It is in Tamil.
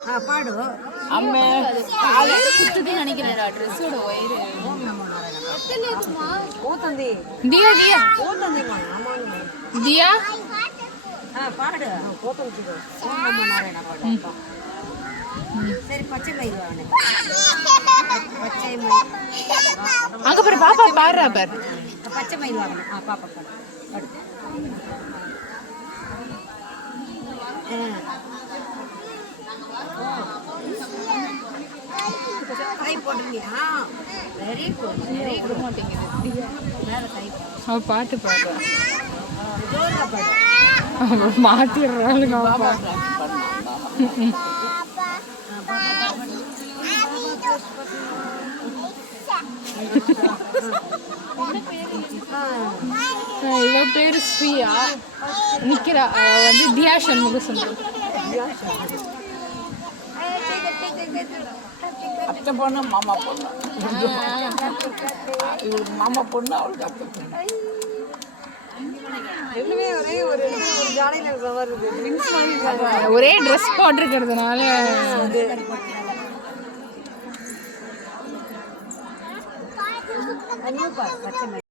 பாடு அம்மே வயிறு குத்துதுன்னு நினைக்கிறேன் ட்ரெஸ்ஸோட வயிறு. ஓத்தந்தி தியா தியா ஓத்தந்திமா ஆமாங்க தியா பாடு ஓத்தந்திக்கோ ஓம் நமோ நாராயண பாடு சரி பச்சை மயில் வாங்க பச்சை மயில் அங்க பாரு பாப்பா பாடுறா பாரு. பச்சை மயில் வாங்க பாப்பா பாடு கை போட்டுருங்க வெரி குட் வெரி குட் மேல கை அவ பாட்டு பாடுறா. ஜோரா பாடு மாத்திடுறாளுங்க அப்பா. இவ பேரு ஸ்ரீயா நிக்கிறா. வந்து தியா சண்முக சுந்தரம். அத்தை பொண்ணு மாமா பொண்ணு இவருக்கு மாமா பொண்ணு அவளுக்கு அத்தை பொண்ணு. ஒரே ட்ரெஸ் போட்டிருக்கிறதுனால பச்சை